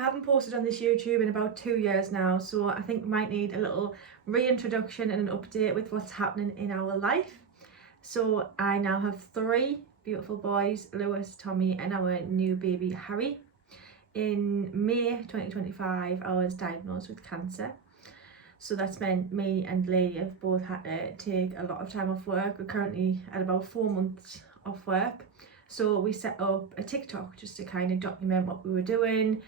I haven't posted on this YouTube in about 2 years now, so I think we might need a little reintroduction and an update with what's happening in our life. So I now have 3 beautiful boys, Lewis, Tommy and our new baby Harry. In May 2025 I was diagnosed with cancer. So that's meant me and Lee have both had to take a lot of time off work. We're currently at about 4 months off work. So we set up a TikTok just to kind of document what we were doing,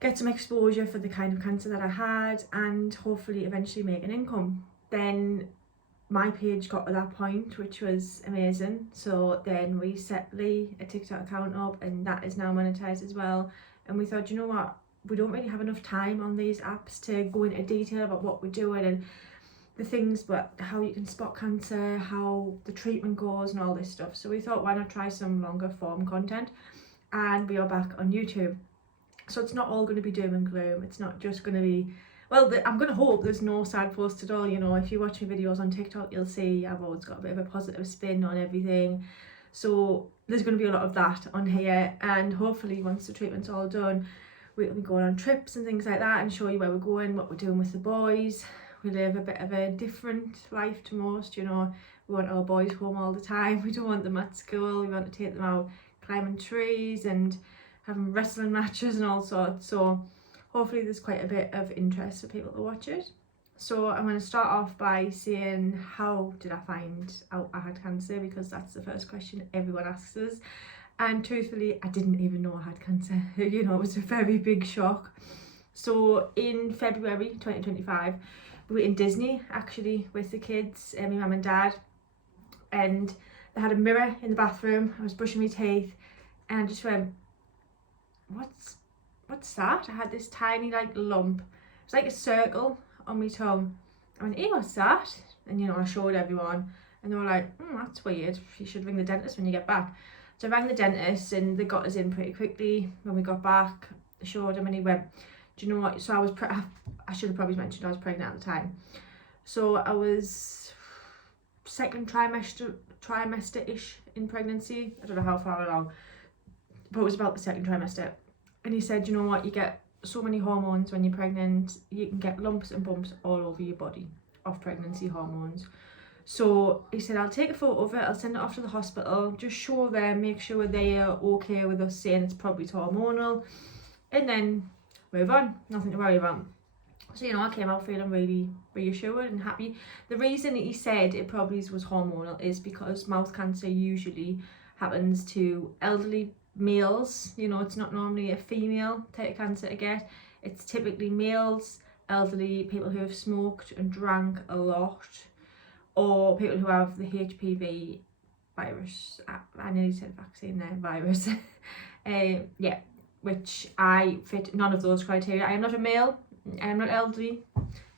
get some exposure for the kind of cancer that I had, and hopefully eventually make an income. Then my page got to that point, which was amazing. So then we set Lee a TikTok account up, and that is now monetized as well. And we thought, you know what, we don't really have enough time on these apps to go into detail about what we're doing and the things, but how you can spot cancer, how the treatment goes and all this stuff. So we thought, why not try some longer form content? And we are back on YouTube. So it's not all going to be doom and gloom. It's not just going to be, well, I'm going to hope there's no sad posts at all. You know, if you watch my videos on TikTok, you'll see I've always got a bit of a positive spin on everything. So there's going to be a lot of that on here. And hopefully once the treatment's all done, we'll be going on trips and things like that and show you where we're going, what we're doing with the boys. We live a bit of a different life to most, you know. We want our boys home all the time. We don't want them at school. We want to take them out climbing trees and having wrestling matches and all sorts. So hopefully there's quite a bit of interest for people to watch it. So I'm going to start off by saying, how did I find out I had cancer? Because that's the first question everyone asks us. And truthfully, I didn't even know I had cancer. You know, it was a very big shock. So in February 2025, we were in Disney actually with the kids, my mum and dad, and they had a mirror in the bathroom. I was brushing my teeth and I just went, what's that? I had this tiny like lump. It was like a circle on my tongue. I went, hey, what's that? And you know, I showed everyone and they were like, that's weird. You should ring the dentist when you get back. So I rang the dentist and they got us in pretty quickly. When we got back, I showed him and he went, do you know what? So I should have probably mentioned I was pregnant at the time. So I was second trimester-ish in pregnancy. I don't know how far along, but it was about the second trimester. And he said, you know what, you get so many hormones when you're pregnant, you can get lumps and bumps all over your body of pregnancy hormones. So he said, I'll take a photo of it, I'll send it off to the hospital, just show them, make sure they are okay with us saying it's probably hormonal, and then move on, nothing to worry about. So, you know, I came out feeling really reassured and happy. The reason he said it probably was hormonal is because mouth cancer usually happens to elderly males. You know, it's not normally a female type of cancer to get. It's typically males, elderly, people who have smoked and drank a lot, or people who have the HPV virus. I nearly said vaccine there, virus. Yeah, which I fit none of those criteria. I am not a male, I am not elderly,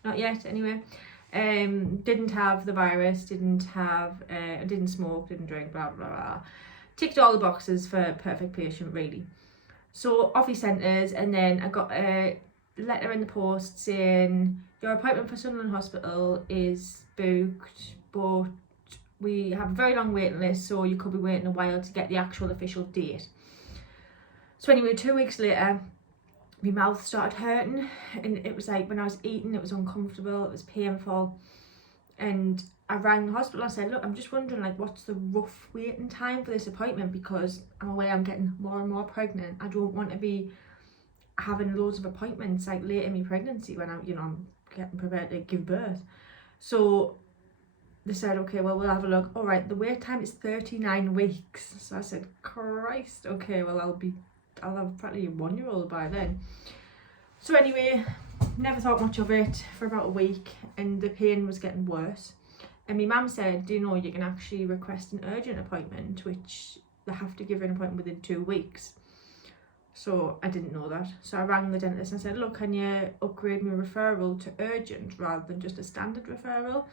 not yet anyway. Didn't have the virus, didn't smoke, didn't drink, blah blah blah. Ticked all the boxes for a perfect patient, really. So off he sent us, and then I got a letter in the post saying your appointment for Sunderland Hospital is booked, but we have a very long waiting list, so you could be waiting a while to get the actual official date. So anyway, 2 weeks later, my mouth started hurting, and it was like when I was eating, it was uncomfortable, it was painful. And I rang the hospital. I said, look, I'm just wondering, like, what's the rough waiting time for this appointment, because I'm aware I'm getting more and more pregnant. I don't want to be having loads of appointments like late in my pregnancy when I'm getting prepared to give birth. So they said, okay, well, we'll have a look. All right, the wait time is 39 weeks. So I said, Christ, okay, well, I'll have probably a 1-year-old by then. So anyway, never thought much of it for about a week, and the pain was getting worse. And my mum said, do you know, you can actually request an urgent appointment, which they have to give an appointment within 2 weeks. So I didn't know that. So I rang the dentist and said, look, can you upgrade my referral to urgent rather than just a standard referral?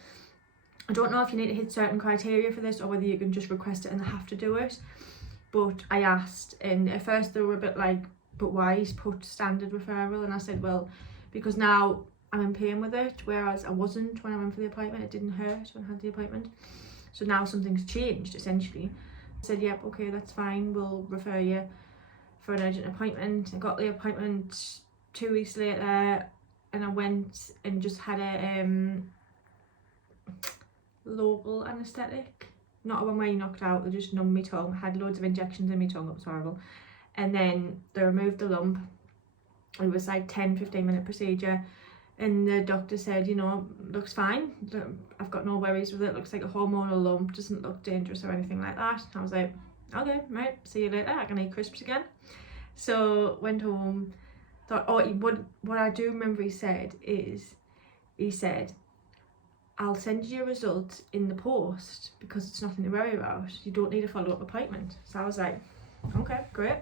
I don't know if you need to hit certain criteria for this or whether you can just request it and they have to do it. But I asked, and at first they were a bit like, but why he's put standard referral? And I said, well, because now I'm in pain with it, whereas I wasn't when I went for the appointment. It didn't hurt when I had the appointment. So now something's changed, essentially. I said, yep, okay, that's fine, we'll refer you for an urgent appointment. I got the appointment 2 weeks later, and I went and just had a local anaesthetic. Not one where you knocked out, they just numbed my tongue. I had loads of injections in my tongue, it was horrible. And then they removed the lump. It was like 10-15 minute procedure, and the doctor said, you know, looks fine, I've got no worries with it, looks like a hormonal lump, doesn't look dangerous or anything like that. I was like, okay, right, see you later, I can eat crisps again. So went home, thought, oh, what I do remember he said, I'll send you your results in the post because it's nothing to worry about, you don't need a follow-up appointment. So I was like, okay, great.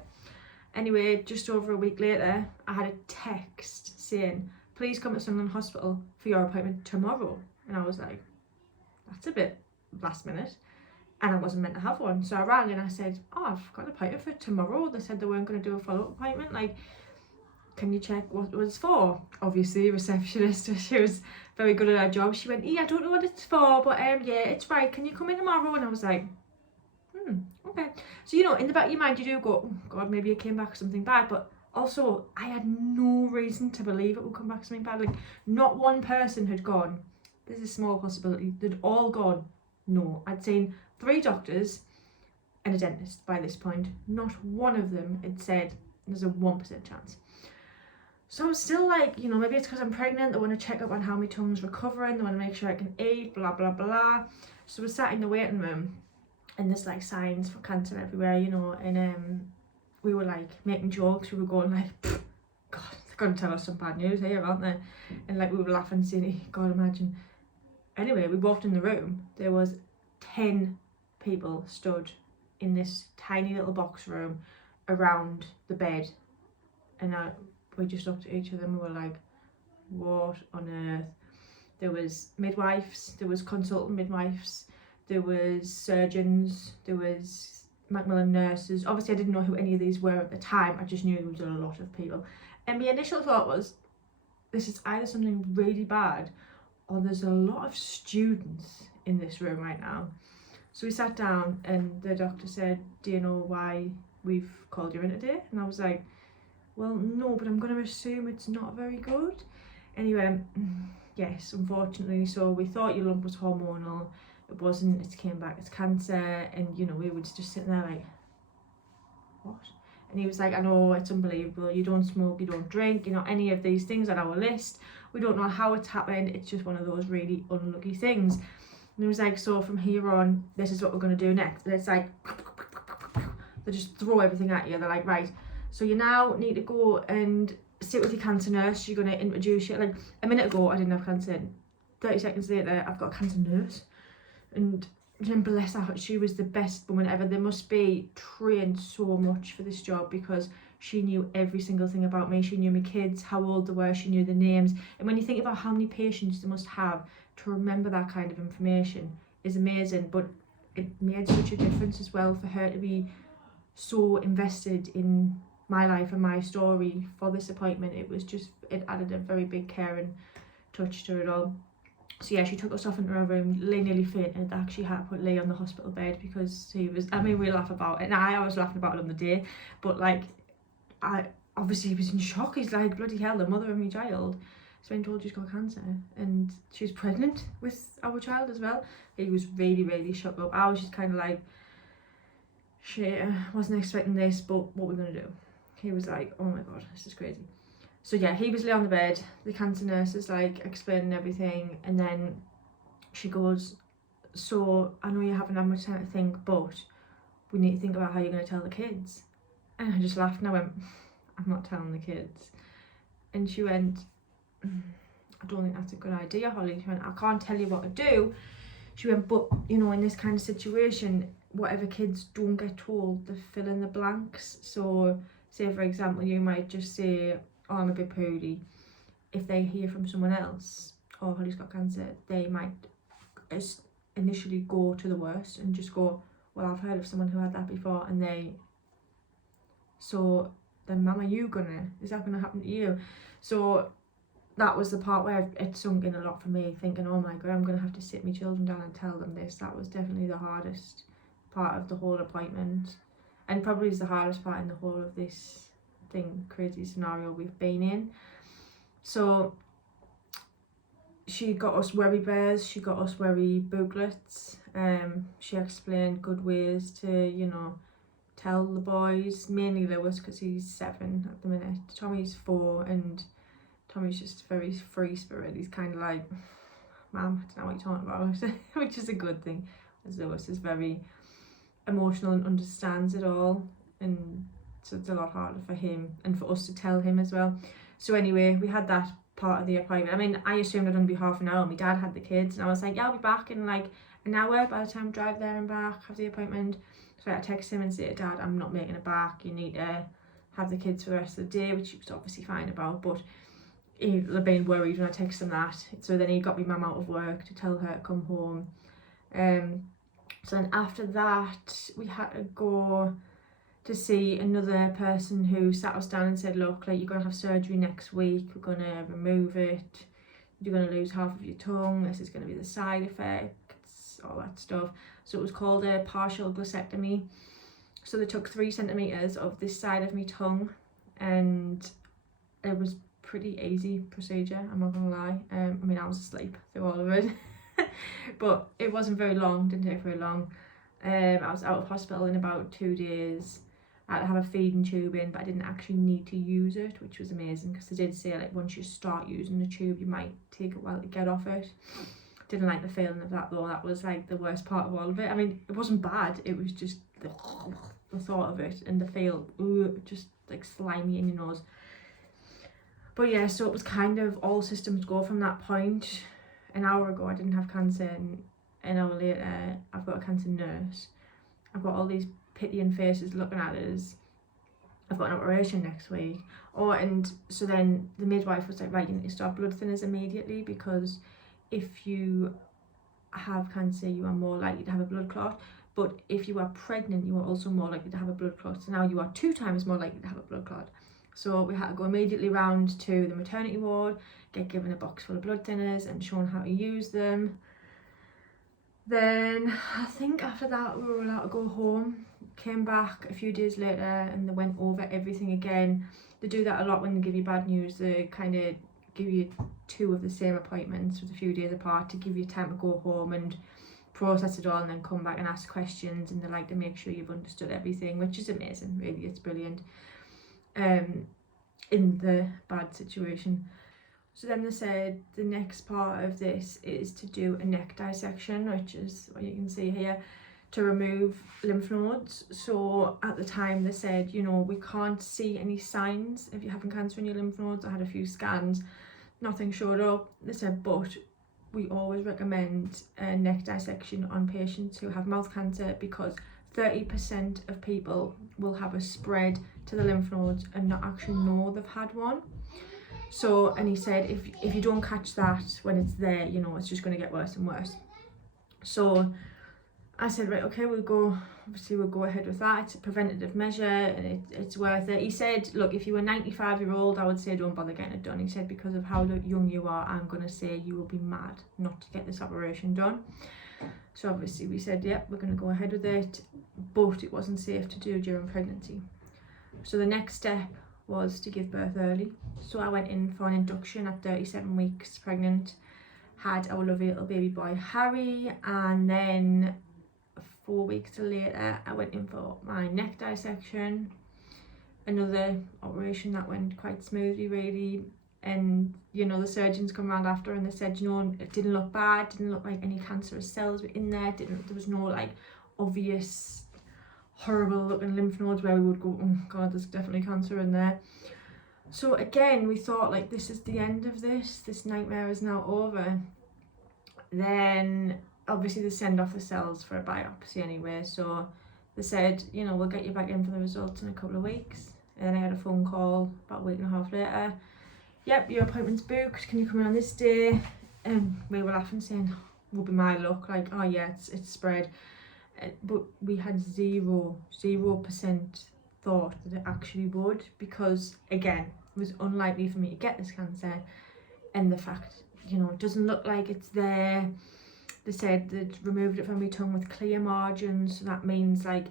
Anyway, just over a week later, I had a text saying, please come to Sunderland Hospital for your appointment tomorrow. And I was like, that's a bit last minute. And I wasn't meant to have one. So I rang and I said, oh, I've got an appointment for tomorrow. They said they weren't going to do a follow-up appointment. Like, can you check what it was for? Obviously, receptionist, she was very good at her job. She went, I don't know what it's for, but yeah, it's right. Can you come in tomorrow? And I was like, okay. So, you know, in the back of your mind, you do go, oh, God, maybe it came back something bad. But also, I had no reason to believe it would come back something bad. Like, not one person had gone, there's a small possibility. They'd all gone, no. I'd seen 3 doctors and a dentist by this point. Not one of them had said there's a 1% chance. So I was still like, you know, maybe it's because I'm pregnant. They want to check up on how my tongue's recovering. They want to make sure I can eat, blah, blah, blah. So we sat in the waiting room. And there's like signs for cancer everywhere, you know, and we were like making jokes. We were going like, God, they're going to tell us some bad news here, aren't they? And like we were laughing, saying, God, imagine. Anyway, we walked in the room. There was 10 people stood in this tiny little box room around the bed, and we just looked at each other and we were like, what on earth? There was midwives, there was consultant midwives, there was surgeons, there was Macmillan nurses. Obviously I didn't know who any of these were at the time, I just knew there was a lot of people. And my initial thought was, this is either something really bad or there's a lot of students in this room right now. So we sat down and the doctor said, do you know why we've called you in today? And I was like, well, no, but I'm going to assume it's not very good. And he went, yes, unfortunately, so we thought your lump was hormonal. It wasn't, it came back as cancer. And, you know, we were just sitting there like, what? And he was like, I know, it's unbelievable. You don't smoke, you don't drink, you know, any of these things on our list. We don't know how it's happened. It's just one of those really unlucky things. And he was like, so from here on, this is what we're going to do next. And it's like, they just throw everything at you. They're like, right, so you now need to go and sit with your cancer nurse. You're going to introduce you. Like, a minute ago, I didn't have cancer. 30 seconds later, I've got a cancer nurse. And bless her, she was the best woman ever. They must be trained so much for this job because she knew every single thing about me. She knew my kids, how old they were, she knew the names. And when you think about how many patients they must have to remember that kind of information is amazing. But it made such a difference as well for her to be so invested in my life and my story for this appointment. It was just, it added a very big caring touch to it all. So yeah, she took us off into her room. Lee nearly fainted. Actually had to put Lee on the hospital bed because he was, I mean, we laugh about it, and I was laughing about it on the day, but like, obviously he was in shock. He's like, bloody hell, the mother of my child has been told she's got cancer and she's pregnant with our child as well. He was really, really shocked up. I was just kind of like, shit, I wasn't expecting this, but what we're going to do? He was like, oh my God, this is crazy. So yeah, he was lay on the bed, the cancer nurse is like explaining everything, and then she goes, so I know you haven't had much time to think, but we need to think about how you're going to tell the kids. And I just laughed and I went, I'm not telling the kids. And she went, I don't think that's a good idea, Holly. She went, I can't tell you what to do. She went, but you know, in this kind of situation, whatever kids don't get told, they fill in the blanks. So say for example, you might just say, oh, I'm a bit poorly. If they hear from someone else, oh, Holly's got cancer, they might initially go to the worst and just go, well, I've heard of someone who had that before, and they, so then mum, is that gonna happen to you? So that was the part where it sunk in a lot for me, thinking, oh my God, I'm gonna have to sit my children down and tell them this. That was definitely the hardest part of the whole appointment. and probably is the hardest part in the whole of this crazy scenario we've been in. So she got us worry bears, she got us worry booklets. She explained good ways to, you know, tell the boys, mainly Lewis because he's 7 at the minute. Tommy's 4 and Tommy's just very free spirit. He's kind of like, Mum, I don't know what you're talking about, which is a good thing, as Lewis is very emotional and understands it all, and so it's a lot harder for him and for us to tell him as well. So anyway, we had that part of the appointment. I mean, I assumed it'd only be half an hour. My dad had the kids and I was like, yeah, I'll be back in like an hour by the time I drive there and back, have the appointment. So I text him and say, Dad, I'm not making it back, you need to have the kids for the rest of the day, which he was obviously fine about, but he'd been worried when I texted him that. So then he got my mum out of work to tell her to come home. So then after that, we had to go to see another person who sat us down and said, look, like, you're going to have surgery next week, we're going to remove it, you're going to lose half of your tongue, this is going to be the side effects, all that stuff. So it was called a partial glossectomy. So they took 3 centimetres of this side of my tongue, and it was pretty easy procedure, I'm not gonna lie. I mean, I was asleep through all of it, but it wasn't very long, didn't take very long. I was out of hospital in about 2 days. I had to have a feeding tube in, but I didn't actually need to use it, which was amazing, because they did say like once you start using the tube you might take a while to get off it. Didn't like the feeling of that though. That was like the worst part of all of it. I mean, it wasn't bad, it was just the thought of it and the feel, just like slimy in your nose. But yeah, so it was kind of all systems go from that point. An hour ago I didn't have cancer, and an hour later I've got a cancer nurse. I've got all these pitying faces looking at us. I've got an operation next week. Oh, and so then the midwife was like, right, you need to start blood thinners immediately, because if you have cancer you are more likely to have a blood clot, but if you are pregnant you are also more likely to have a blood clot, so now you are 2 times more likely to have a blood clot. So we had to go immediately round to the maternity ward, get given a box full of blood thinners and shown how to use them. Then I think after that we were allowed to go home. Came back a few days later and they went over everything again. They do that a lot when they give you bad news. They kind of give you 2 of the same appointments with a few days apart to give you time to go home and process it all and then come back and ask questions, and they like to make sure you've understood everything, which is amazing, really, it's brilliant. In the bad situation. So then they said the next part of this is to do a neck dissection, which is what you can see here, to remove lymph nodes. So at the time they said, you know, we can't see any signs if you're having cancer in your lymph nodes. I had a few scans, nothing showed up. They said, but we always recommend a neck dissection on patients who have mouth cancer, because 30% of people will have a spread to the lymph nodes and not actually know they've had one. So, and he said, if you don't catch that when it's there, you know, it's just going to get worse and worse. So I said, right, okay, we'll go ahead with that. It's a preventative measure and it's worth it. He said, look, if you were 95-year-old, I would say don't bother getting it done. He said, because of how young you are, I'm going to say you will be mad not to get this operation done. So obviously we said, yeah, we're going to go ahead with it, but it wasn't safe to do during pregnancy. So the next step was to give birth early. So I went in for an induction at 37 weeks pregnant, had our lovely little baby boy Harry, and then 4 weeks later I went in for my neck dissection, another operation that went quite smoothly really. And you know, the surgeons come around after and they said, you know, it didn't look bad, didn't look like any cancerous cells were in there, there was no like obvious horrible looking lymph nodes where we would go, oh god, there's definitely cancer in there. So again, we thought like, this is the end of this nightmare is now over. Then obviously they send off the cells for a biopsy anyway, so they said, you know, we'll get you back in for the results in a couple of weeks. And then I had a phone call about a week and a half later, yep, your appointment's booked, can you come in on this day? And we were laughing saying, will be my luck, like, oh yeah, it's spread. But we had 0% thought that it actually would, because again, it was unlikely for me to get this cancer, and the fact, you know, it doesn't look like it's there. They said they'd removed it from my tongue with clear margins, so that means like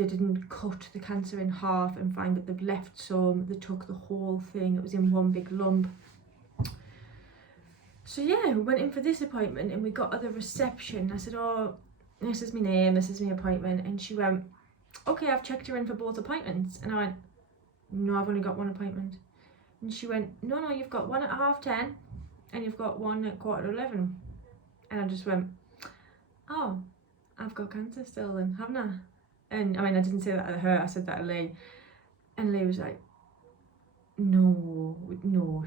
they didn't cut the cancer in half and find that they've left some. They took the whole thing. It was in one big lump. So yeah, we went in for this appointment and we got at the reception. I said, oh, this is my name, this is my appointment. And she went, okay, I've checked you in for both appointments. And I went, no, I've only got one appointment. And she went, no, you've got one at 10:30 and you've got one at 11:15. And I just went, oh, I've got cancer still then, haven't I? And I mean, I didn't say that to her, I said that to Lee. And Lee was like, no,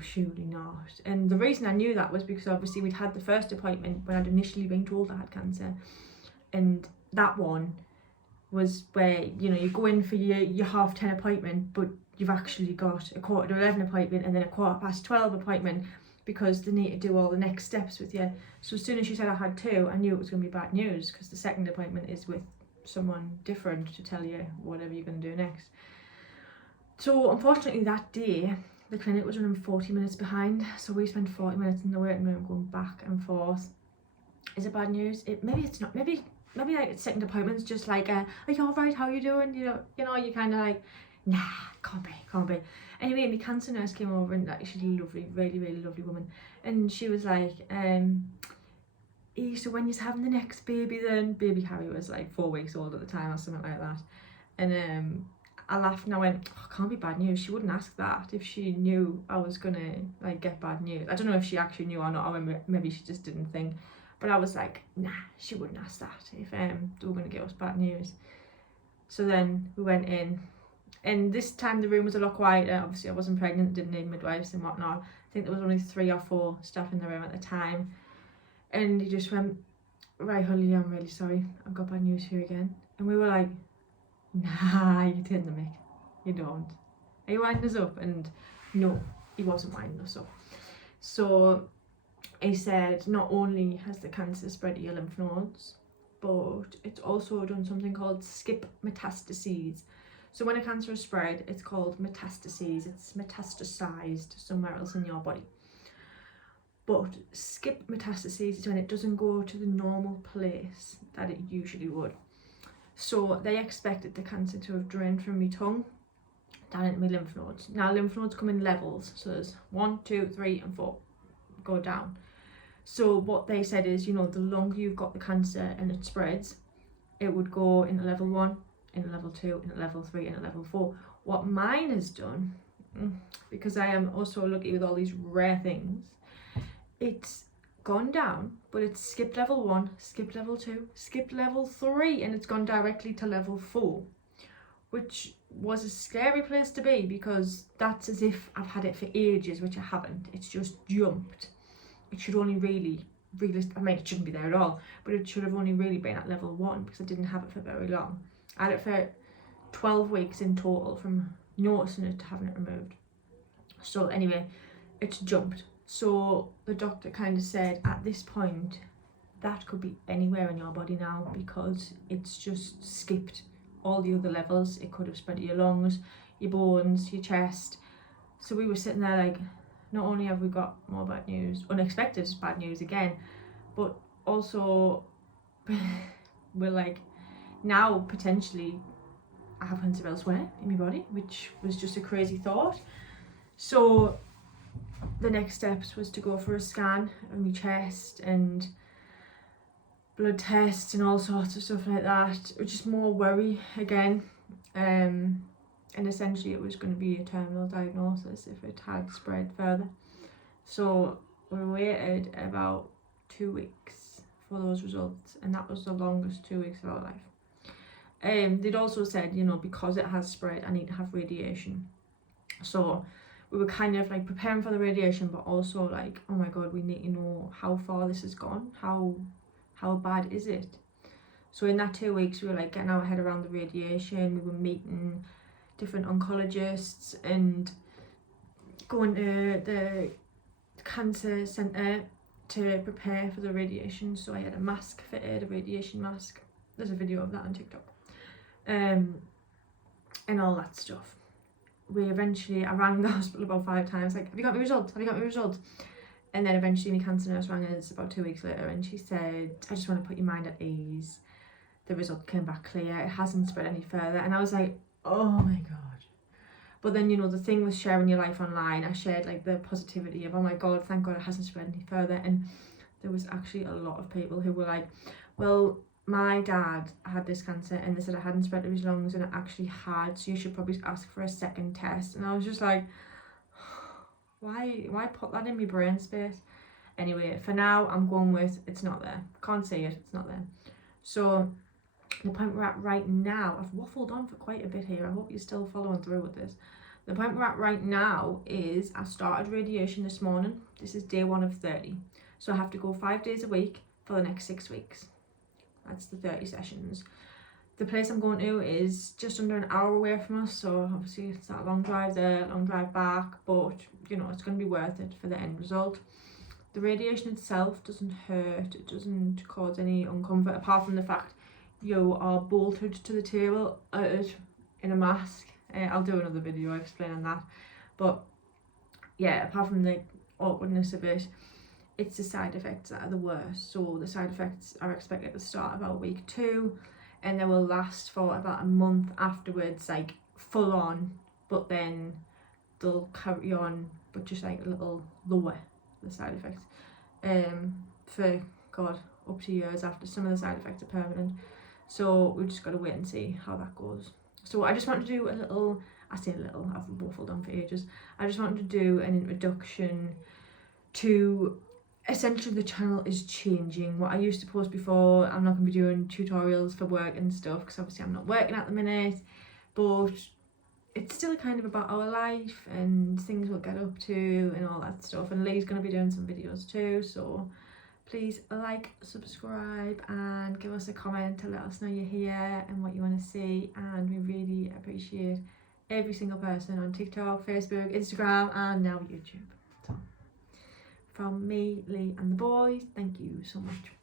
surely not. And the reason I knew that was because obviously we'd had the first appointment when I'd initially been told I had cancer. And that one was where, you know, you go in for your 10:30 appointment, but you've actually got a 11:15 appointment and then a 12:15 appointment because they need to do all the next steps with you. So as soon as she said I had 2, I knew it was going to be bad news because the second appointment is with someone different to tell you whatever you're going to do next. So unfortunately that day, the clinic was running 40 minutes behind. So we spent 40 minutes in the waiting room going back and forth. Is it bad news? Maybe it's not. Maybe like second appointment's just like, are you alright? How you doing? You know, you kind of like, nah, can't be. Anyway, my cancer nurse came over and she's lovely, really, really lovely woman. And she was like, so when you're having the next baby then? Baby Harry was like 4 weeks old at the time or something like that. And I laughed and I went, oh, can't be bad news. She wouldn't ask that if she knew I was gonna like get bad news. I don't know if she actually knew or not, or maybe she just didn't think. But I was like, nah, she wouldn't ask that if they were gonna give us bad news. So then we went in, and this time the room was a lot quieter. Obviously I wasn't pregnant, didn't need midwives and whatnot. I think there was only 3 or 4 staff in the room at the time. And he just went, right, Holly, I'm really sorry, I've got bad news for you again. And we were like, nah, you didn't, Mick. You don't. Are you winding us up? And no, he wasn't winding us up. So he said not only has the cancer spread to your lymph nodes, but it's also done something called skip metastases. So when a cancer is spread, it's called metastases. It's metastasized somewhere else in your body. But skip metastases is when it doesn't go to the normal place that it usually would. So they expected the cancer to have drained from my tongue down into my lymph nodes. Now lymph nodes come in levels, so there's 1, 2, 3 and 4 go down. So what they said is, you know, the longer you've got the cancer and it spreads, it would go into level 1, into level 2, into level 3 and level 4. What mine has done, because I am also lucky with all these rare things, it's gone down, but it's skipped level 1, skipped level 2, skipped level 3, and it's gone directly to level 4, which was a scary place to be because that's as if I've had it for ages, which I haven't. It's just jumped. It should only really, I mean, it shouldn't be there at all, but it should have only really been at level 1 because I didn't have it for very long. I had it for 12 weeks in total from noticing it to having it removed. So anyway, it's jumped. So the doctor kind of said at this point that could be anywhere in your body now because it's just skipped all the other levels. It could have spread to your lungs, your bones, your chest. So we were sitting there like, not only have we got more bad news, unexpected bad news again, but also we're like, now potentially I have cancer elsewhere in my body, which was just a crazy thought. So the next steps was to go for a scan of my chest and blood tests and all sorts of stuff like that, which is more worry again. And essentially it was going to be a terminal diagnosis if it had spread further. So we waited about 2 weeks for those results, and that was the longest 2 weeks of our life. They'd also said, you know, because it has spread, I need to have radiation. So we were kind of like preparing for the radiation, but also like, oh my god, we need to know how far this has gone, how bad is it. So in that 2 weeks we were like getting our head around the radiation. We were meeting different oncologists and going to the cancer centre to prepare for the radiation. So I had a mask fitted, a radiation mask. There's a video of that on TikTok. And all that stuff. I rang the hospital about 5 times, like, have you got my results? Have you got my results? And then eventually my cancer nurse rang us about 2 weeks later and she said, I just want to put your mind at ease. the result came back clear. It hasn't spread any further. And I was like, oh my God. But then, you know, the thing with sharing your life online, I shared like the positivity of, oh my God, thank God it hasn't spread any further. And there was actually a lot of people who were like, well, my dad had this cancer and they said it hadn't spread to his lungs, and it actually had, so you should probably ask for a second test. And I was just like, why put that in my brain space? Anyway, for now, I'm going with it's not there. Can't see it, it's not there. So the point we're at right now, I've waffled on for quite a bit here. I hope you're still following through with this. The point we're at right now is I started radiation this morning. This is day 1 of 30. So I have to go 5 days a week for the next 6 weeks. That's the 30 sessions. The place I'm going to is just under an hour away from us, so obviously it's that long drive there, long drive back, but you know, it's going to be worth it for the end result. The radiation itself doesn't hurt, it doesn't cause any uncomfort, apart from the fact you are bolted to the table in a mask. I'll do another video explaining that, but yeah, apart from the awkwardness of it, it's the side effects that are the worst. So the side effects are expected to start about week 2 and they will last for about a month afterwards, like full on, but then they'll carry on, but just like a little lower, the side effects, for God, up to years after. Some of the side effects are permanent, so we've just got to wait and see how that goes. So I just want to do a little, I say a little, I've waffled on for ages, I just wanted to do an introduction to, essentially the channel is changing. What I used to post before, I'm not going to be doing tutorials for work and stuff, because obviously I'm not working at the minute, but it's still kind of about our life and things we'll get up to and all that stuff. And Lee's going to be doing some videos too, so please like, subscribe and give us a comment to let us know you're here and what you want to see. And we really appreciate every single person on TikTok, Facebook, Instagram and now YouTube. So from me, Lee and the boys, thank you so much.